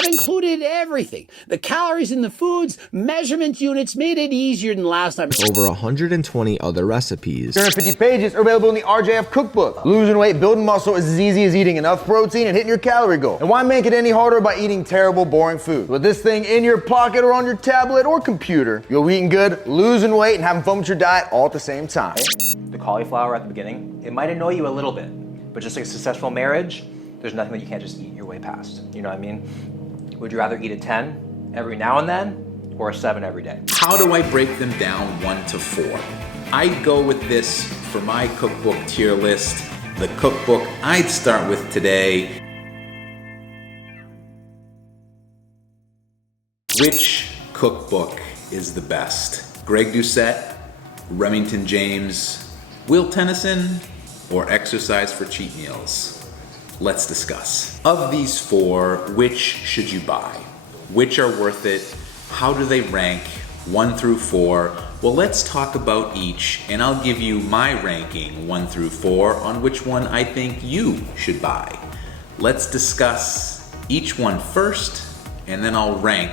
I've included everything. The calories in the foods, measurement units, made it easier than last time. Over 120 other recipes. 250 pages are available in the RJF cookbook. Losing weight, building muscle is as easy as eating enough protein and hitting your calorie goal. And why make it any harder by eating terrible, boring food? With this thing in your pocket or on your tablet or computer, you'll be eating good, losing weight, and having fun with your diet all at the same time. The cauliflower at the beginning, it might annoy you a little bit, but just like a successful marriage, there's nothing that you can't just eat your way past. You know what I mean? Would you rather eat a 10 every now and then or a 7 every day? How do I break them down 1 to 4? I go with this for my cookbook tier list. The cookbook I'd start with today. Which cookbook is the best? Greg Doucette, Remington James, Will Tennyson, or Exercise4CheatMeals? Let's discuss. Of these 4, which should you buy? Which are worth it? How do they rank 1 through 4? Well, let's talk about each, and I'll give you my ranking 1 through 4 on which one I think you should buy. Let's discuss each one first, and then I'll rank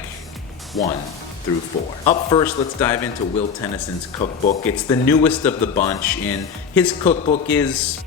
1 through 4. Up first, let's dive into Will Tennyson's cookbook. It's the newest of the bunch, and his cookbook is,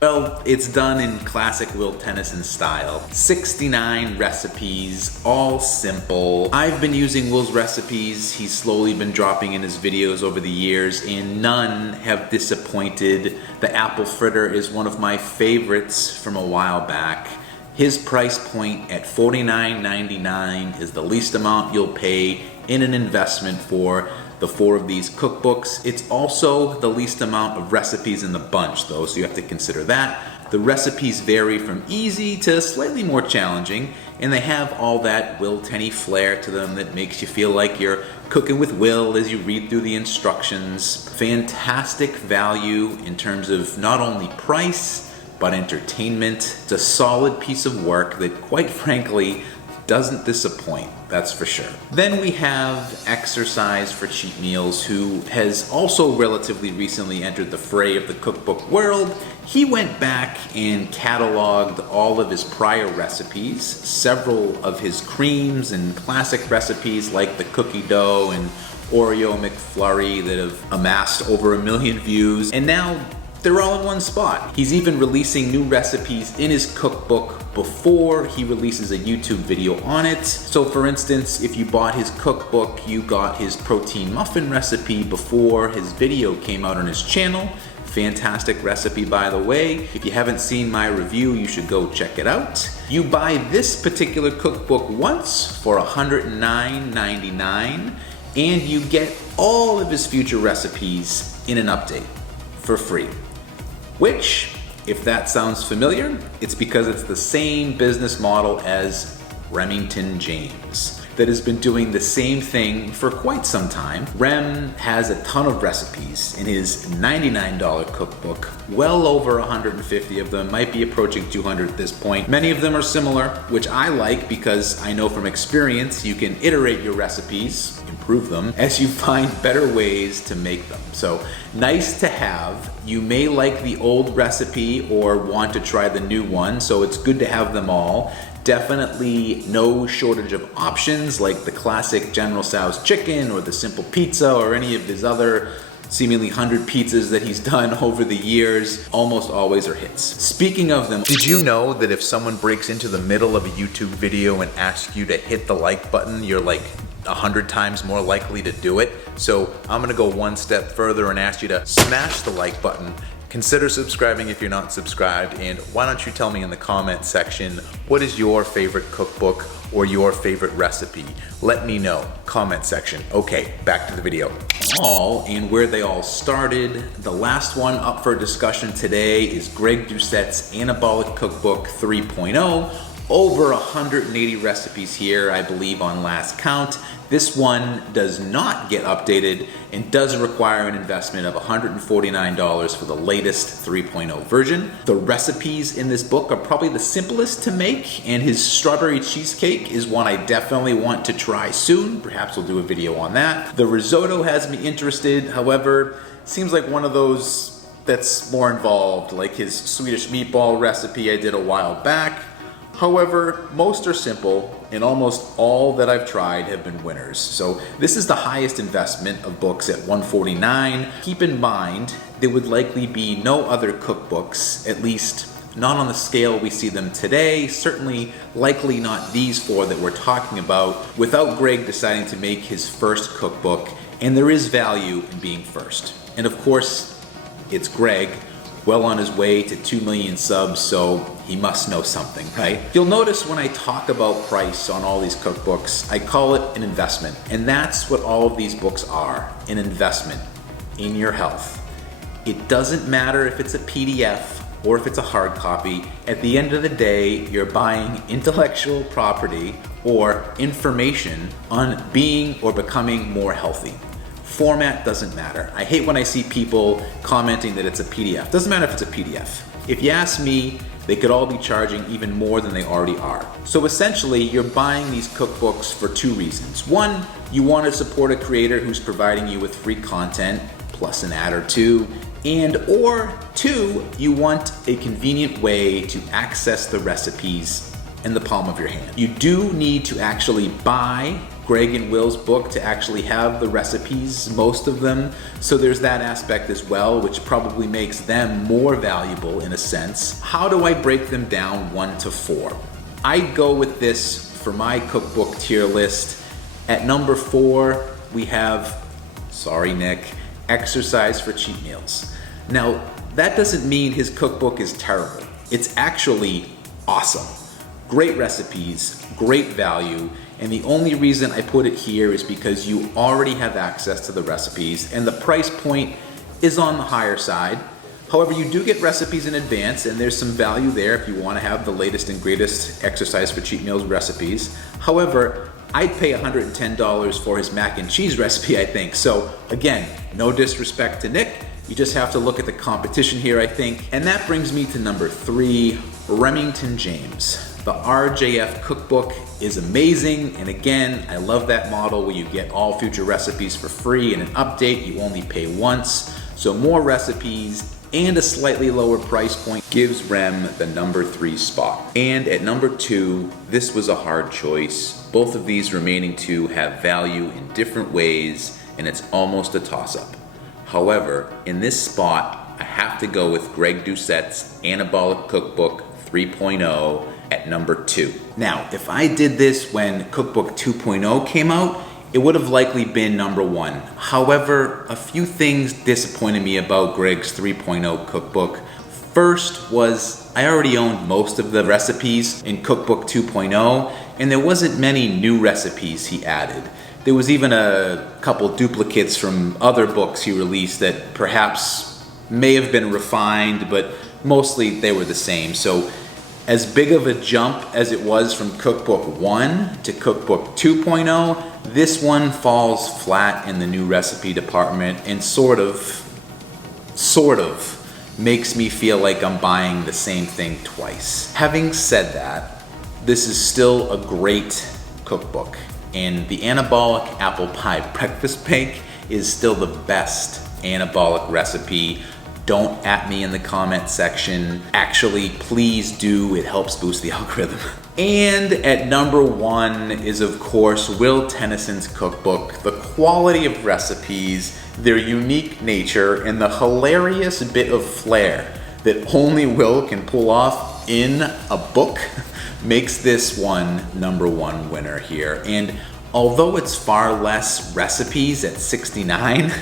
well, it's done in classic Will Tennyson style. 69 recipes, all simple. I've been using Will's recipes. He's slowly been dropping in his videos over the years, and none have disappointed. The apple fritter is one of my favorites from a while back. His price point at $49.99 is the least amount you'll pay in an investment for the 4 of these cookbooks. It's also the least amount of recipes in the bunch though, so you have to consider that. The recipes vary from easy to slightly more challenging, and they have all that Will Tenny flair to them that makes you feel like you're cooking with Will as you read through the instructions. Fantastic value in terms of not only price, but entertainment. It's a solid piece of work that, quite frankly, doesn't disappoint, that's for sure. Then we have Exercise4CheatMeals, who has also relatively recently entered the fray of the cookbook world. He went back and cataloged all of his prior recipes, several of his creams and classic recipes like the cookie dough and Oreo McFlurry that have amassed over 1 million views, and now they're all in one spot. He's even releasing new recipes in his cookbook before he releases a YouTube video on it. So for instance, if you bought his cookbook, you got his protein muffin recipe before his video came out on his channel. Fantastic recipe, by the way. If you haven't seen my review, you should go check it out. You buy this particular cookbook once for $109.99, and you get all of his future recipes in an update for free. Which, if that sounds familiar, it's because it's the same business model as Remington James that has been doing the same thing for quite some time. Rem has a ton of recipes in his $99 cookbook, well over 150 of them, might be approaching 200 at this point. Many of them are similar, which I like because I know from experience you can iterate your recipes, improve them, as you find better ways to make them. So nice to have. You may like the old recipe or want to try the new one, so it's good to have them all. Definitely no shortage of options like the classic General Tso's chicken or the simple pizza or any of his other seemingly 100 pizzas that he's done over the years. Almost always are hits. Speaking of them, did you know that if someone breaks into the middle of a YouTube video and asks you to hit the like button, you're like 100 times more likely to do it? So I'm gonna go one step further and ask you to smash the like button. Consider subscribing if you're not subscribed, and why don't you tell me in the comment section what is your favorite cookbook or your favorite recipe? Let me know, comment section. Okay, back to the video. All and where they all started. The last one up for discussion today is Greg Doucette's Anabolic Cookbook 3.0. Over 180 recipes here, I believe, on last count. This one does not get updated and does require an investment of $149 for the latest 3.0 version. The recipes in this book are probably the simplest to make, and his strawberry cheesecake is one I definitely want to try soon. Perhaps we'll do a video on that. The risotto has me interested, however, seems like one of those that's more involved, like his Swedish meatball recipe I did a while back. However, most are simple, and almost all that I've tried have been winners. So this is the highest investment of books at $149. Keep in mind, there would likely be no other cookbooks, at least not on the scale we see them today, certainly likely not these four that we're talking about, without Greg deciding to make his first cookbook, and there is value in being first. And of course, it's Greg, well on his way to 2 million subs, so he must know something, right? You'll notice when I talk about price on all these cookbooks, I call it an investment. And that's what all of these books are, an investment in your health. It doesn't matter if it's a PDF or if it's a hard copy. At the end of the day, you're buying intellectual property or information on being or becoming more healthy. Format doesn't matter. I hate when I see people commenting that it's a PDF. Doesn't matter if it's a PDF. If you ask me, they could all be charging even more than they already are. So essentially, you're buying these cookbooks for two reasons. One, you want to support a creator who's providing you with free content, plus an ad or two. Or two, you want a convenient way to access the recipes in the palm of your hand. You do need to actually buy Greg and Will's book to actually have the recipes, most of them. So there's that aspect as well, which probably makes them more valuable in a sense. How do I break them down 1 to 4? I go with this for my cookbook tier list. At number 4, we have, sorry Nick, Exercise for Cheat Meals. Now, that doesn't mean his cookbook is terrible. It's actually awesome. Great recipes, great value, and the only reason I put it here is because you already have access to the recipes and the price point is on the higher side. However, you do get recipes in advance and there's some value there if you want to have the latest and greatest Exercise for Cheat Meals recipes. However, I'd pay $110 for his mac and cheese recipe, I think. So again, no disrespect to Nick, you just have to look at the competition here, I think. And that brings me to number 3, Remington James. The RJF cookbook is amazing, and again, I love that model where you get all future recipes for free and an update you only pay once. So more recipes and a slightly lower price point gives Rem the number 3 spot. And at number 2, this was a hard choice. Both of these remaining 2 have value in different ways, and it's almost a toss-up. However, in this spot, I have to go with Greg Doucette's Anabolic Cookbook 3.0 at number 2. Now, if I did this when Cookbook 2.0 came out, it would have likely been number 1. However, a few things disappointed me about Greg's 3.0 cookbook. First was I already owned most of the recipes in Cookbook 2.0, and there wasn't many new recipes he added. There was even a couple duplicates from other books he released that perhaps may have been refined, but mostly they were the same. So as big of a jump as it was from Cookbook 1 to Cookbook 2.0, this one falls flat in the new recipe department and sort of makes me feel like I'm buying the same thing twice. Having said that, this is still a great cookbook, and the Anabolic Apple Pie Breakfast Bake is still the best anabolic recipe. Don't at me in the comment section. Actually, please do. It helps boost the algorithm. And at number 1 is, of course, Will Tennyson's cookbook. The quality of recipes, their unique nature, and the hilarious bit of flair that only Will can pull off in a book makes this one number 1 winner here. And although it's far less recipes at $69,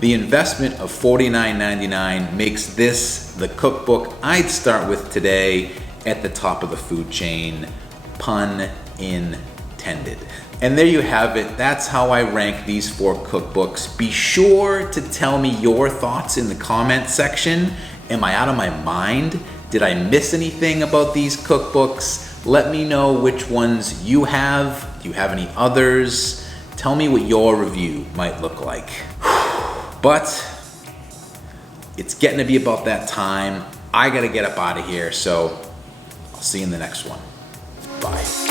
the investment of $49.99 makes this the cookbook I'd start with today at the top of the food chain, pun intended. And there you have it. That's how I rank these 4 cookbooks. Be sure to tell me your thoughts in the comment section. Am I out of my mind? Did I miss anything about these cookbooks? Let me know which ones you have. Do you have any others? Tell me what your review might look like. But it's getting to be about that time. I gotta get up out of here, so I'll see you in the next one. Bye.